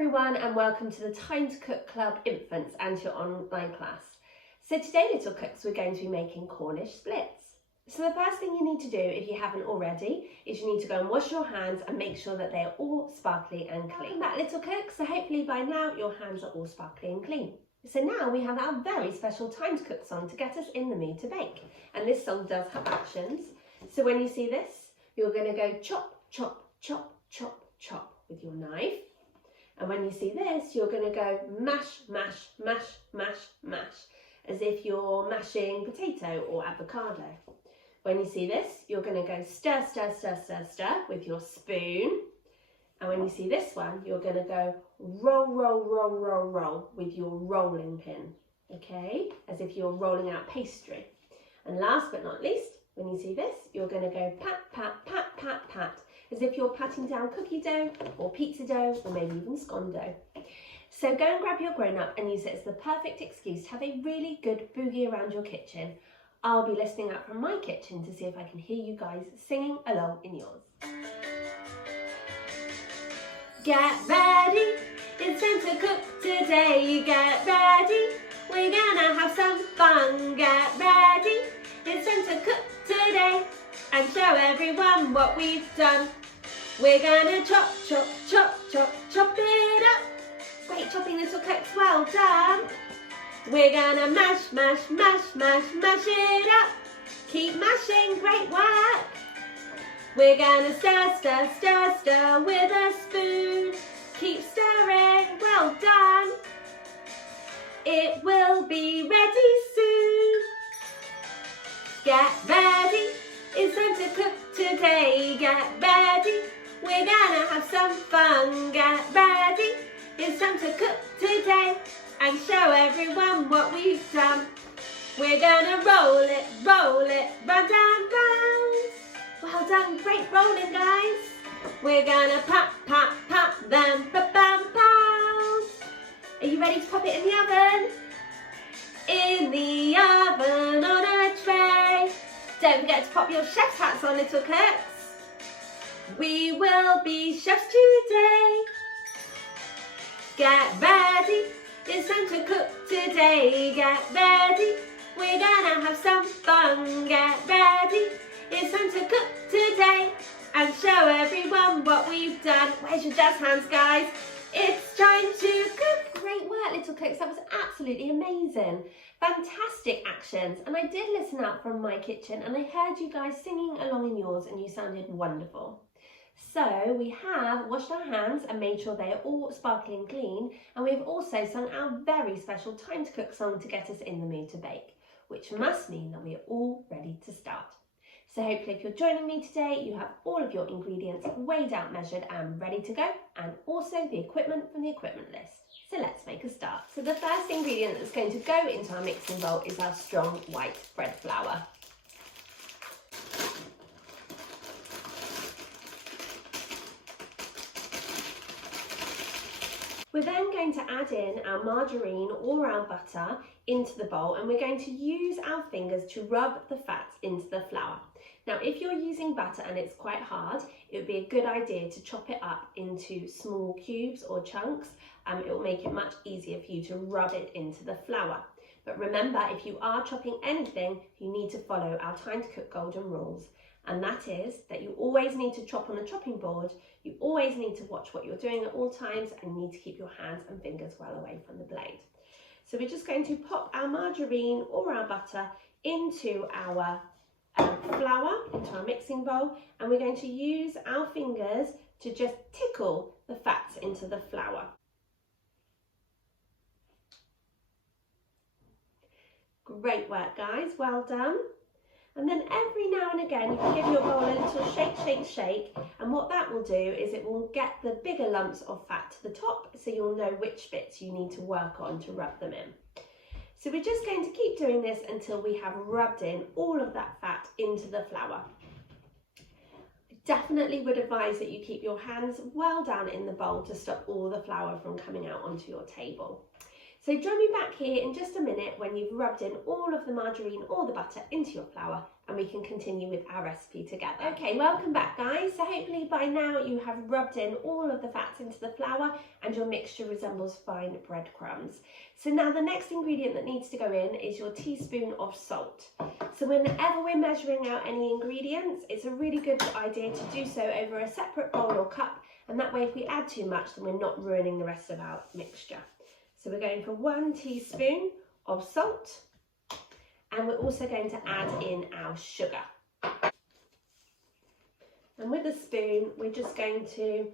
everyone and welcome to the Time to Cook Club Infants and your online class. So today, little cooks, we're going to be making Cornish splits. So the first thing you need to do, if you haven't already, is you need to go and wash your hands and make sure that they are all sparkly and clean. Welcome back, little cooks. So hopefully by now your hands are all sparkly and clean. So now we have our very special Time to Cook song to get us in the mood to bake. And this song does have actions. So when you see this, you're going to go chop, chop, chop, chop, chop with your knife. And when you see this, you're going to go mash, mash, mash, mash, mash, as if you're mashing potato or avocado. When you see this, you're going to go stir, stir, stir, stir, stir with your spoon. And when you see this one, you're going to go roll, roll, roll, roll, roll with your rolling pin, okay? As if you're rolling out pastry. And last but not least, when you see this, you're going to go pat, pat, pat, pat, pat, as if you're patting down cookie dough or pizza dough or maybe even scone dough. So go and grab your grown-up and use it as the perfect excuse to have a really good boogie around your kitchen. I'll be listening out from my kitchen to see if I can hear you guys singing along in yours. Get ready, it's time to cook today. Get ready, we're gonna have some fun. Get ready, it's time to cook today and show everyone what we've done. We're gonna chop, chop, chop, chop, chop it up. Great chopping, little cooks, well done. We're gonna mash, mash, mash, mash, mash it up. Keep mashing, great work. We're gonna stir, stir, stir, stir with a spoon. Keep stirring, well done. It will be ready soon. Get ready, it's time to cook today. Get ready, we're gonna have some fun. Get ready, it's time to cook today and show everyone what we've done. We're gonna roll it, round and round. Well done, great rolling, guys. We're gonna pat, pat, pat, then ba-bam, pound. Are you ready to pop it in the oven? In the oven on a tray. Don't forget to pop your chef's hats on, little cooks. We will be chefs today. Get ready, it's time to cook today. Get ready, we're gonna have some fun. Get ready, it's time to cook today and show everyone what we've done. Where's your jazz hands, guys? It's time to cook. Great work, little cooks. That was absolutely amazing. Fantastic actions. And I did listen out from my kitchen and I heard you guys singing along in yours and you sounded wonderful. So we have washed our hands and made sure they are all sparkly and clean. And we've also sung our very special Time to Cook song to get us in the mood to bake, which must mean that we are all ready to start. So hopefully if you're joining me today, you have all of your ingredients weighed out, measured and ready to go, and also the equipment from the equipment list. So let's make a start. So the first ingredient that's going to go into our mixing bowl is our strong white bread flour. We're then going to add in our margarine or our butter into the bowl, and we're going to use our fingers to rub the fat into the flour. Now, if you're using butter and it's quite hard, it would be a good idea to chop it up into small cubes or chunks. It will make it much easier for you to rub it into the flour. But remember, if you are chopping anything, you need to follow our Time to Cook golden rules. And that is that you always need to chop on a chopping board, you always need to watch what you're doing at all times, and you need to keep your hands and fingers well away from the blade. So we're just going to pop our margarine or our butter into our flour, into our mixing bowl, and we're going to use our fingers to just tickle the fats into the flour. Great work, guys, well done. And then every now and again, you can give your bowl a little shake, shake, shake. And what that will do is it will get the bigger lumps of fat to the top, so you'll know which bits you need to work on to rub them in. So we're just going to keep doing this until we have rubbed in all of that fat into the flour. I definitely would advise that you keep your hands well down in the bowl to stop all the flour from coming out onto your table. So join me back here in just a minute when you've rubbed in all of the margarine or the butter into your flour, and we can continue with our recipe together. Okay, welcome back guys. So hopefully by now you have rubbed in all of the fats into the flour and your mixture resembles fine breadcrumbs. So now the next ingredient that needs to go in is your teaspoon of salt. So whenever we're measuring out any ingredients, it's a really good idea to do so over a separate bowl or cup, and that way if we add too much then we're not ruining the rest of our mixture. So we're going for 1 teaspoon of salt, and we're also going to add in our sugar. And with a spoon, we're just going to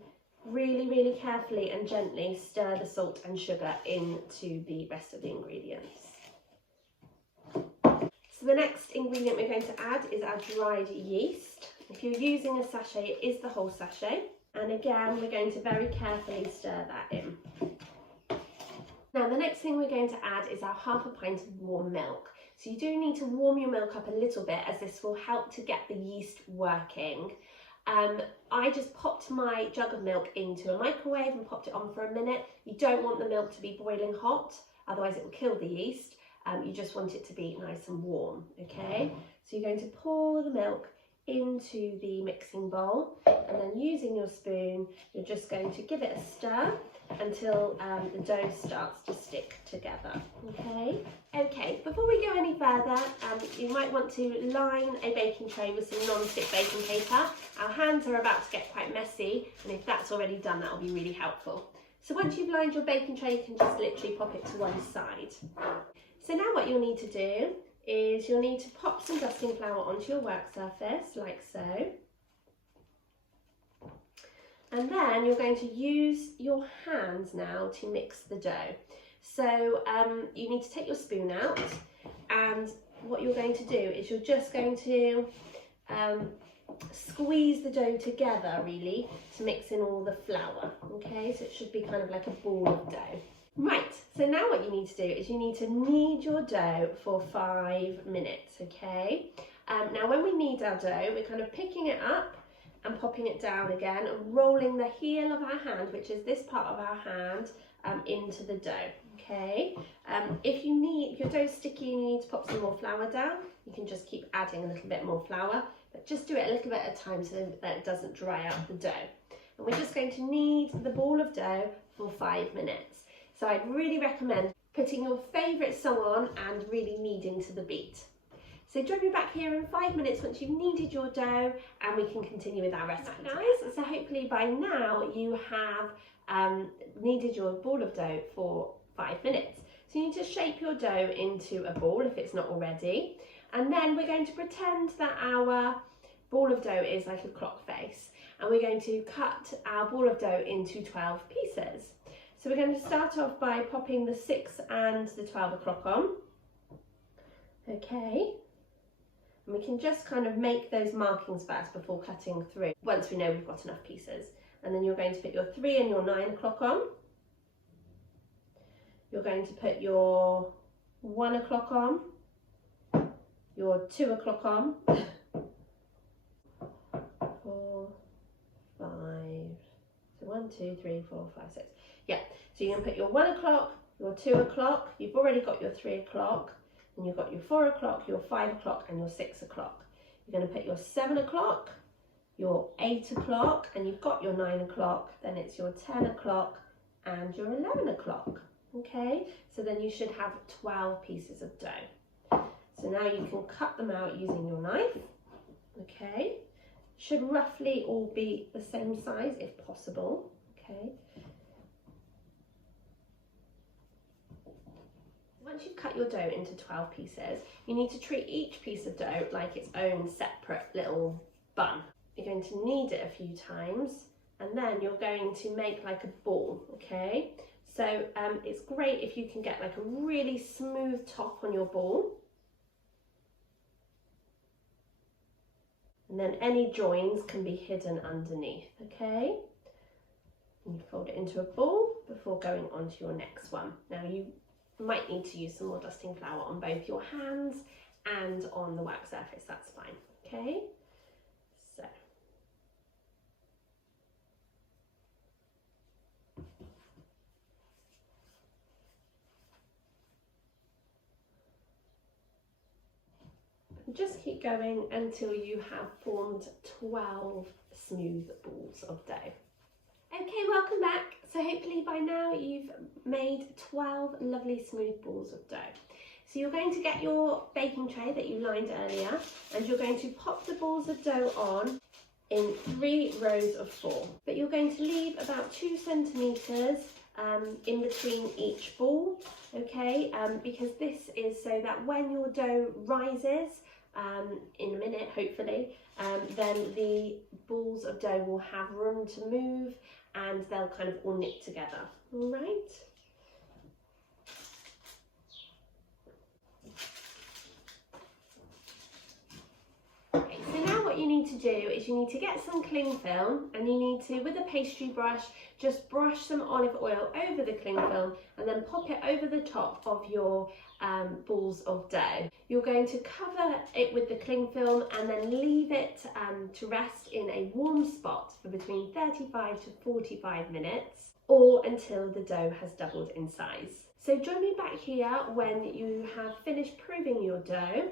really carefully and gently stir the salt and sugar into the rest of the ingredients. So the next ingredient we're going to add is our dried yeast. If you're using a sachet, it is the whole sachet. And again, we're going to very carefully stir that in. Now the next thing we're going to add is our ½ pint of warm milk. So you do need to warm your milk up a little bit, as this will help to get the yeast working. I just popped my jug of milk into a microwave and popped it on for a minute. You don't want the milk to be boiling hot, otherwise it will kill the yeast. You just want it to be nice and warm, okay? So you're going to pour the milk into the mixing bowl, and then using your spoon, you're just going to give it a stir until the dough starts to stick together, okay? Okay, before we go any further, you might want to line a baking tray with some non-stick baking paper. Our hands are about to get quite messy, and if that's already done, that will be really helpful. So once you've lined your baking tray, you can just literally pop it to one side. So now what you'll need to do is you'll need to pop some dusting flour onto your work surface, like so. And then you're going to use your hands now to mix the dough. So you need to take your spoon out, and what you're going to do is you're just going to squeeze the dough together, really, to mix in all the flour, okay? So it should be kind of like a ball of dough. Right, so now what you need to do is you need to knead your dough for 5 minutes, okay? Now when we knead our dough, we're kind of picking it up and popping it down again and rolling the heel of our hand, which is this part of our hand, into the dough, okay? If your dough's sticky and you need to pop some more flour down, you can just keep adding a little bit more flour, but just do it a little bit at a time so that it doesn't dry out the dough. And we're just going to knead the ball of dough for 5 minutes. So I'd really recommend putting your favourite song on and really kneading to the beat. So join me back here in 5 minutes once you've kneaded your dough, and we can continue with our recipe, guys. So hopefully by now you have kneaded your ball of dough for 5 minutes. So you need to shape your dough into a ball if it's not already. And then we're going to pretend that our ball of dough is like a clock face. And we're going to cut our ball of dough into 12 pieces. So we're going to start off by popping the 6 and the 12 o'clock on. Okay. And we can just kind of make those markings first before cutting through, once we know we've got enough pieces. And then you're going to put your 3 and your 9 o'clock on. You're going to put your 1 o'clock on, your 2 o'clock on, 4, 5, so 1, 2, 3, 4, 5, 6. Yeah, so you're going to put your 1 o'clock, your 2 o'clock, you've already got your 3 o'clock, and you've got your 4 o'clock, your 5 o'clock, and your 6 o'clock. You're going to put your 7 o'clock, your 8 o'clock, and you've got your 9 o'clock, then it's your 10 o'clock and your 11 o'clock. Okay, so then you should have 12 pieces of dough. So now you can cut them out using your knife. Okay, should roughly all be the same size if possible. Okay. Once you've cut your dough into 12 pieces, you need to treat each piece of dough like its own separate little bun. You're going to knead it a few times, and then you're going to make like a ball, okay? So it's great if you can get like a really smooth top on your ball. And then any joins can be hidden underneath, okay? And you fold it into a ball before going on to your next one. Now you might need to use some more dusting flour on both your hands and on the work surface, that's fine, okay? So. just keep going until you have formed 12 smooth balls of dough. Okay, welcome back. So hopefully by now you've made 12 lovely smooth balls of dough. So you're going to get your baking tray that you lined earlier, and you're going to pop the balls of dough on in 3 rows of 4. But you're going to leave about 2 centimetres in between each ball, okay? Because this is so that when your dough rises, in a minute hopefully, then the balls of dough will have room to move and they'll kind of all knit together, all right? Okay, so now what you need to do is you need to get some cling film, and you need to, with a pastry brush, just brush some olive oil over the cling film and then pop it over the top of your balls of dough. You're going to cover it with the cling film and then leave it to rest in a warm spot for between 35 to 45 minutes, or until the dough has doubled in size. So join me back here when you have finished proving your dough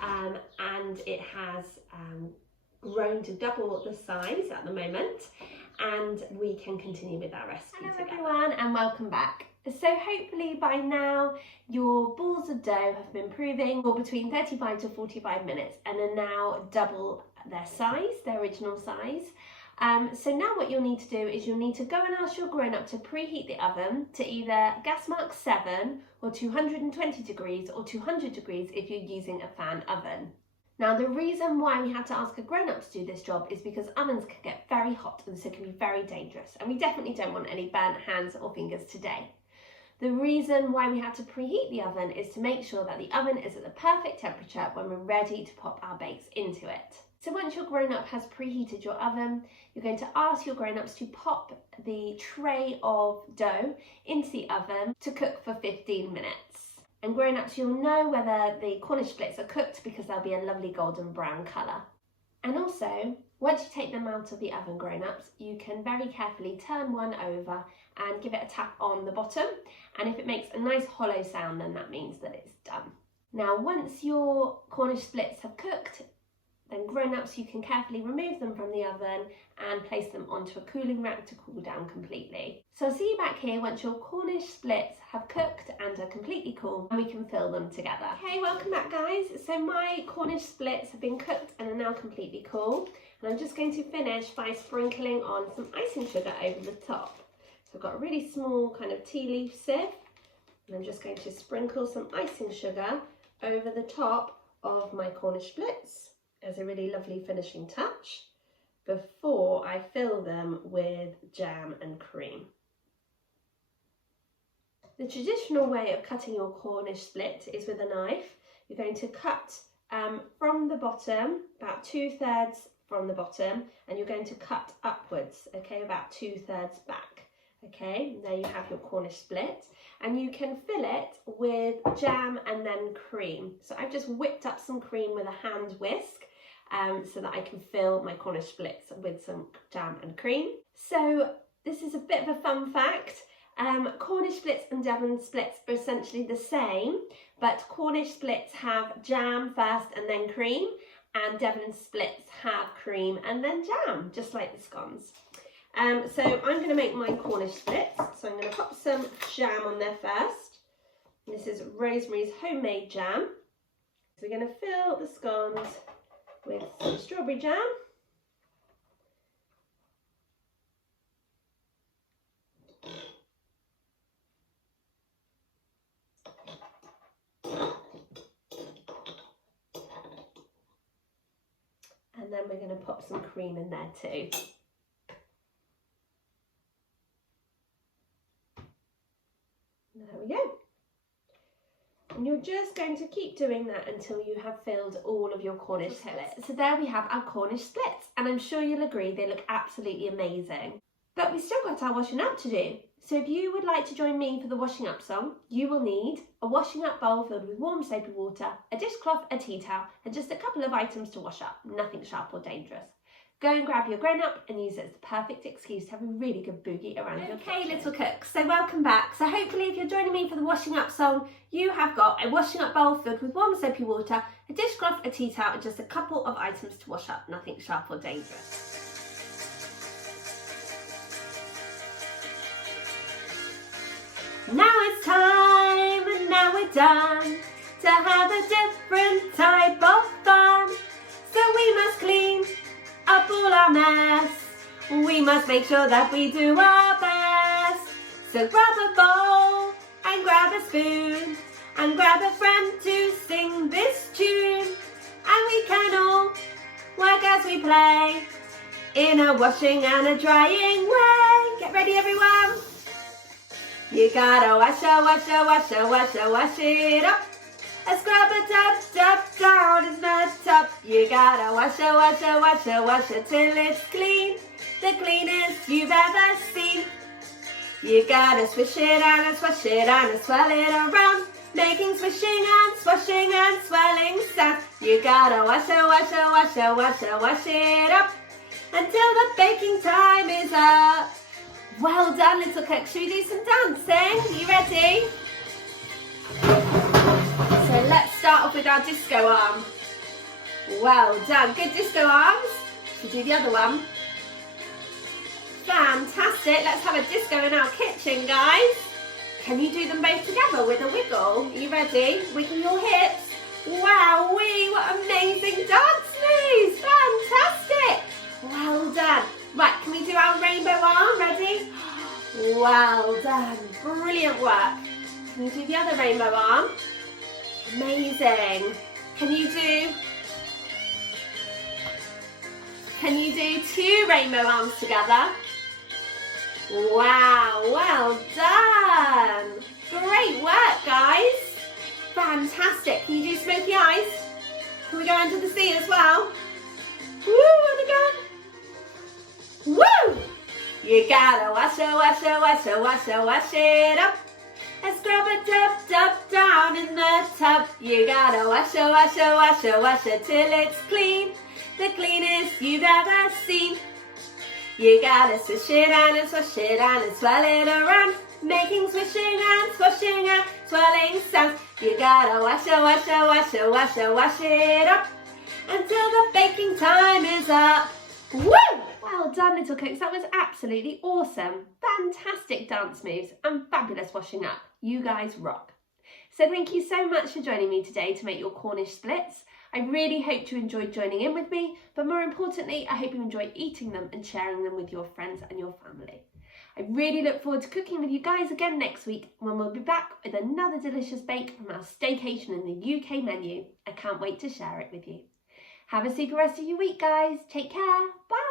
and it has grown to double the size at the moment, and we can continue with our recipe together. Hello everyone, and welcome back. So hopefully by now your balls of dough have been proving for between 35 to 45 minutes and are now double their size, their original size. So now what you'll need to do is you'll need to go and ask your grown-up to preheat the oven to either gas mark 7 or 220 degrees or 200 degrees if you're using a fan oven. Now the reason why we had to ask a grown-up to do this job is because ovens can get very hot and so can be very dangerous, and we definitely don't want any burnt hands or fingers today. The reason why we had to preheat the oven is to make sure that the oven is at the perfect temperature when we're ready to pop our bakes into it. So once your grown-up has preheated your oven, you're going to ask your grown-ups to pop the tray of dough into the oven to cook for 15 minutes. And grown-ups, you'll know whether the Cornish splits are cooked because they'll be a lovely golden brown colour. And also, once you take them out of the oven, grown-ups, you can very carefully turn one over and give it a tap on the bottom. And if it makes a nice hollow sound, then that means that it's done. Now, once your Cornish splits have cooked, then grown-ups, you can carefully remove them from the oven and place them onto a cooling rack to cool down completely. So I'll see you back here once your Cornish splits have cooked and are completely cool, and we can fill them together. Okay, welcome back guys. So my Cornish splits have been cooked and are now completely cool. And I'm just going to finish by sprinkling on some icing sugar over the top. So I've got a really small kind of tea leaf sieve, and I'm just going to sprinkle some icing sugar over the top of my Cornish splits as a really lovely finishing touch before I fill them with jam and cream. The traditional way of cutting your Cornish split is with a knife. You're going to cut from the bottom, about 2/3 from the bottom, and you're going to cut upwards, okay, about 2/3 back. Okay, there you have your Cornish split, and you can fill it with jam and then cream. So I've just whipped up some cream with a hand whisk so that I can fill my Cornish splits with some jam and cream. So this is a bit of a fun fact. Cornish splits and Devon splits are essentially the same, but Cornish splits have jam first and then cream, and Devon splits have cream and then jam, just like the scones. So I'm going to make my Cornish splits. So I'm going to pop some jam on there first. This is Rosemary's homemade jam. So we're going to fill the scones with some strawberry jam. And then we're going to pop some cream in there too. There we go. And you're just going to keep doing that until you have filled all of your Cornish splits. So there we have our Cornish splits, and I'm sure you'll agree they look absolutely amazing. But we've still got our washing up to do. So if you would like to join me for the washing up song, you will need a washing up bowl filled with warm soapy water, a dishcloth, a tea towel, and just a couple of items to wash up, nothing sharp or dangerous. Go and grab your grown-up and use it as the perfect excuse to have a really good boogie around your kitchen. Okay, little cooks, so welcome back. So hopefully if you're joining me for the washing up song, you have got a washing up bowl filled with warm soapy water, a dishcloth, a tea towel, and just a couple of items to wash up, nothing sharp or dangerous. Now it's time, and now we're done, to have a different type of fun. So we must clean up all our mess. We must make sure that we do our best. So grab a bowl and grab a spoon and grab a friend to sing this tune. And we can all work as we play in a washing and a drying way. Get ready, everyone. You gotta wash it up. A scrub a dub down in the tub. You gotta wash it till it's clean, the cleanest you've ever seen. You gotta swish it and swash it and swirl it around, making swishing and swashing and swirling sound. You gotta wash it up until the baking time is up. Well done, little cook. Should we do some dancing? Are you ready? So let's start off with our disco arm. Well done. Good disco arms. Should we do the other one? Fantastic. Let's have a disco in our kitchen, guys. Can you do them both together with a wiggle? Are you ready? Wiggle your hips. Wowee, what amazing dance moves. Fantastic. Well done. Right, can we do our rainbow arm? Ready? Well done. Brilliant work. Can you do the other rainbow arm? Amazing. Can you do two rainbow arms together? Wow, well done. Great work, guys. Fantastic. Can you do smoky eyes? Can we go under the sea as well? Woo, and again. Woo! You gotta wash it up. And scrub a dub down in the tub. You gotta wash it till it's clean, the cleanest you've ever seen. You gotta swish it and swash it and swirl it around, making swishing and swashing and swirling sounds. You gotta wash it up until the baking time is up. Woo! Well done, little cooks. That was absolutely awesome. Fantastic dance moves and fabulous washing up. You guys rock. So thank you so much for joining me today to make your Cornish splits. I really hope you enjoyed joining in with me, but more importantly, I hope you enjoy eating them and sharing them with your friends and your family. I really look forward to cooking with you guys again next week when we'll be back with another delicious bake from our staycation in the UK menu. I can't wait to share it with you. Have a super rest of your week, guys. Take care. Bye.